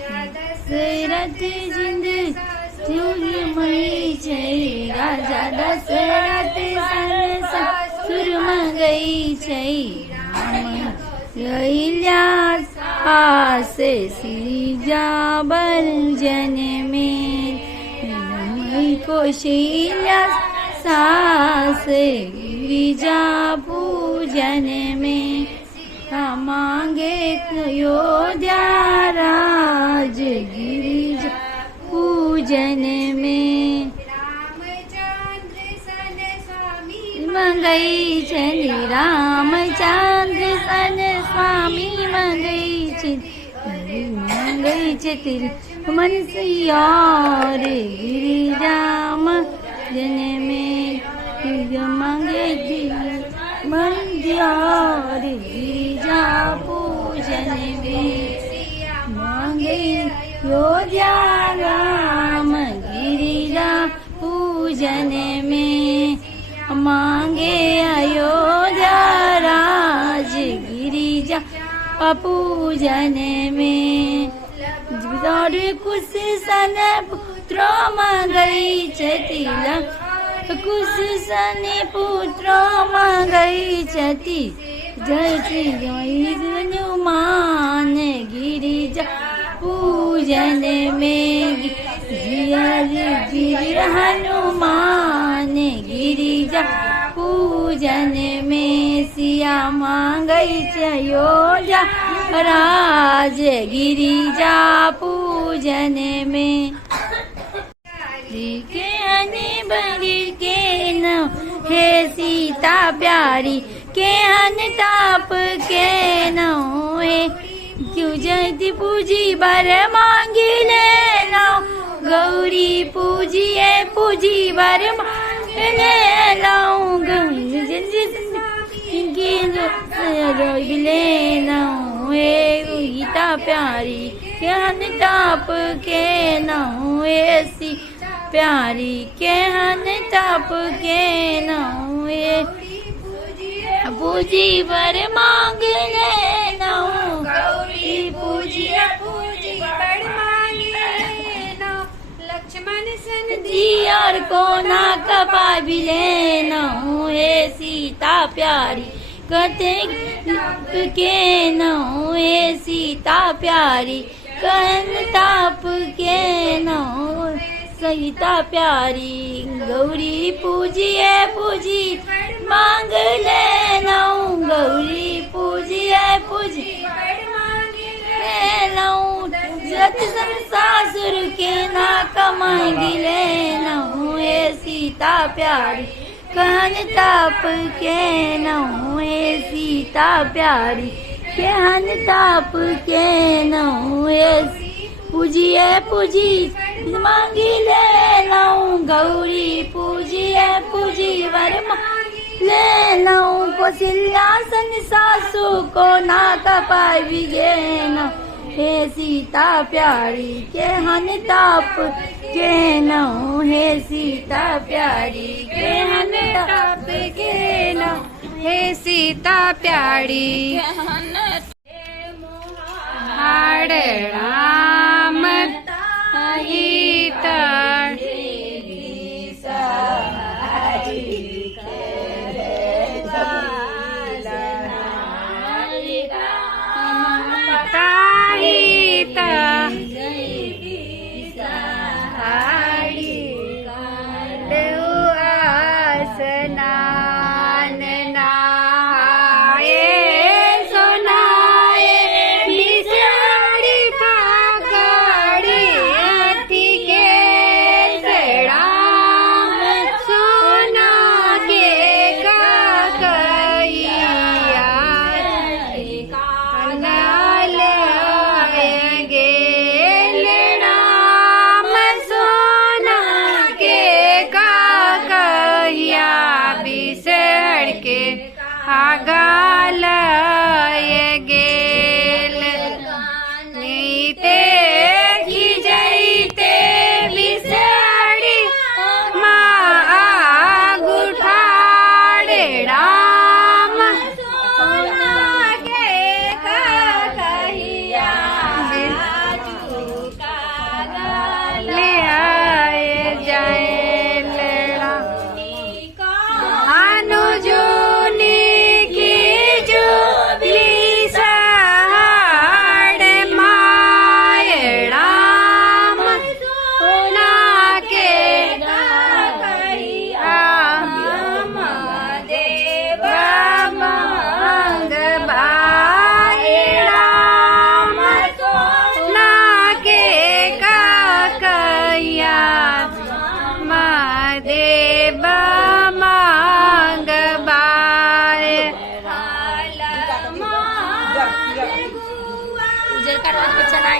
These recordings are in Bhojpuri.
दशरथ जिंद सुरमई छै राजा दशरथ सन सुरम गई छै राम रैल्या आसे सीजा बल जन में रमई कौशल्या सास गिरिजा पूजन में मांगे अयोध्या राज गिरिजा पूजन में रामचंद्र सन स्वामी मंगई चली रामचंद्र सन स्वामी मंगई चतिल मनसियार गिरिराम जन में मांगे मंदिर गिरिजा पूजन में मांगे अयोध्या राम गिरिजा पूजन में मांगे अयोध्या राज गिरिजा पूजन में और कुश सन पुत्र मंगई चतिला कुश सन पुत्र मंगई चति जय हनुमान गिरिजा पूजन में गिर हनुमान गिरिजा पूजन में सिया मांगई अयोध्या राज गिरिजा पूजन में के हनि बलि के न हे सीता प्यारी के हन ताप के न हे क्यों जयति पूजी बर मांगी ले लो गौरी पूजी बर ले लो ले लो हे गीता प्यारी के हन ताप के न हे सी प्यारी के हन ताप के न हुए पूजी बर मांग ले न गौरी पूजी बर मांग ले न लक्ष्मण सन दियार को ना कपा भी ले न हुए सीता प्यारी कते के न हुए सीता प्यारी कन ताप के न सीता प्यारी गौरी पूजी मांग ले नऊ गौरी पूजी ले नऊ जत सासुर के ना कमाएंगी ले नऊ हे सीता प्यारी कहन ताप के नऊ हे सीता प्यारी कहन ताप के नऊ हे पूजी मांगी ले नऊ गौरी पूजी वर ले नऊ कौशल्या सन सासू को ना तपाई गे न हे सीता प्यारी के हन ताप के नऊ हे सीता प्यारी के हन ताप के न हे सीता प्यारी हाड़ राम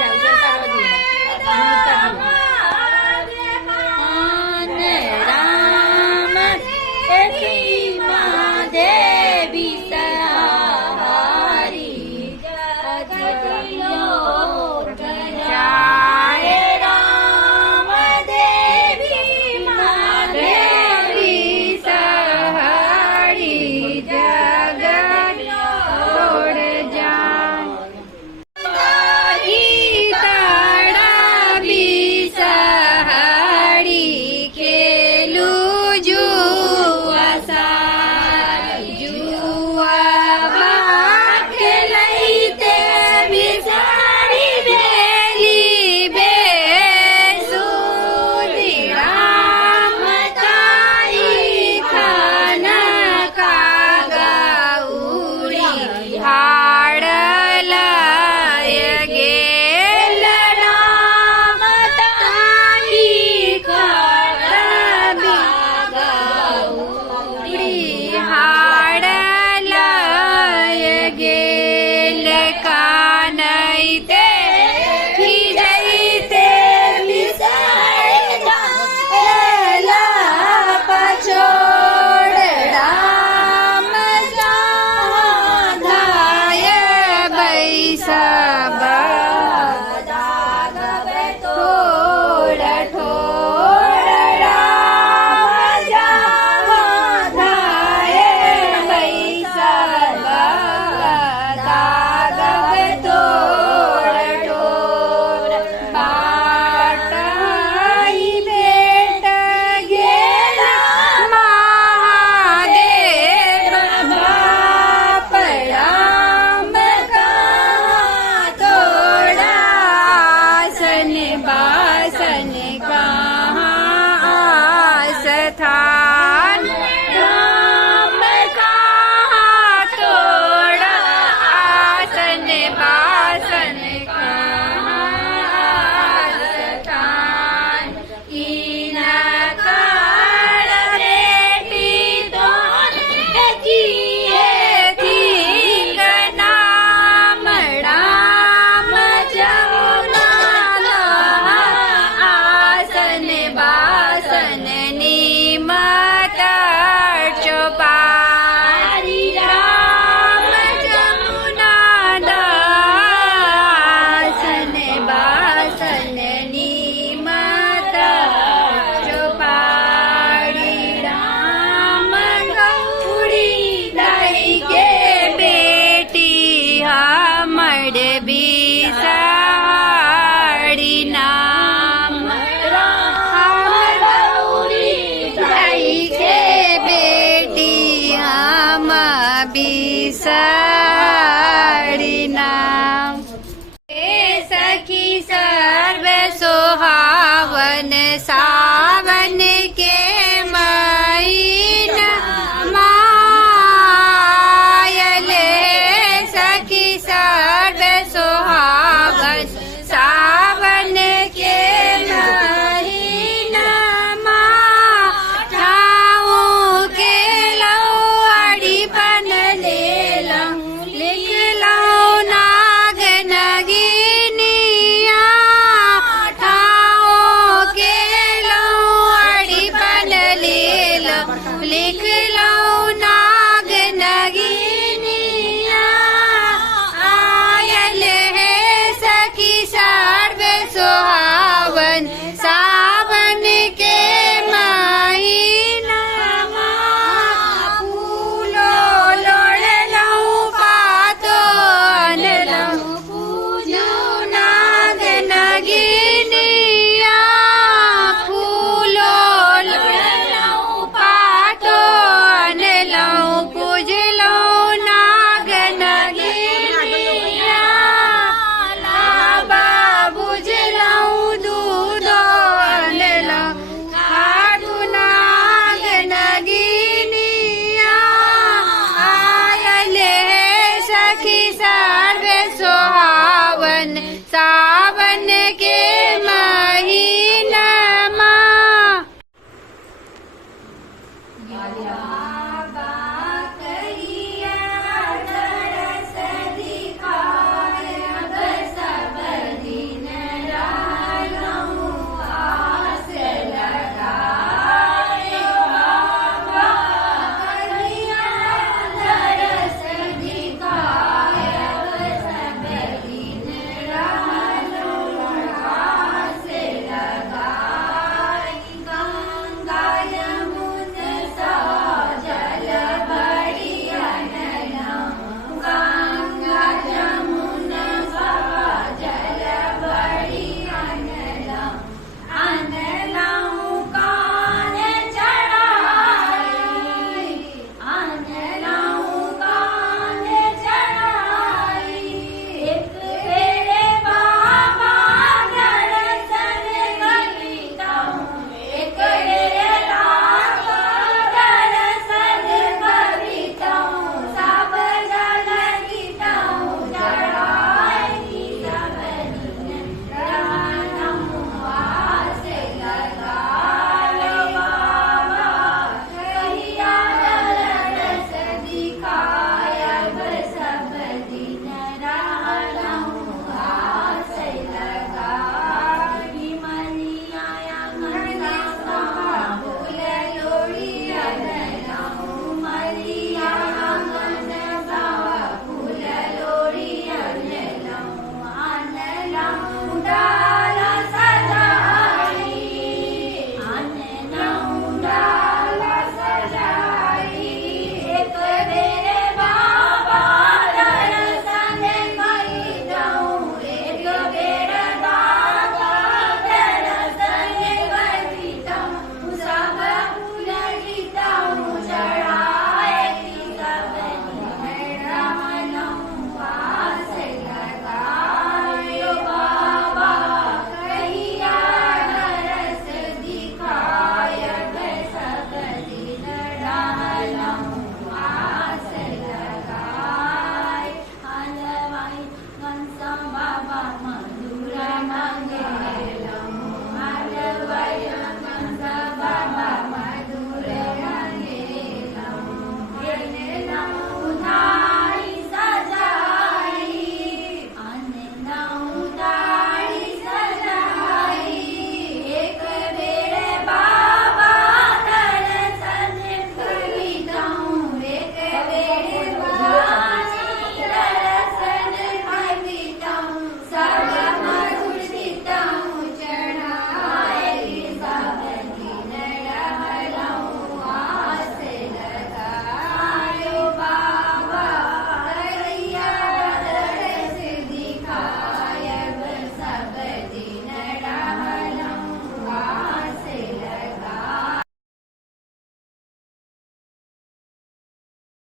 जाऊ जय करो जी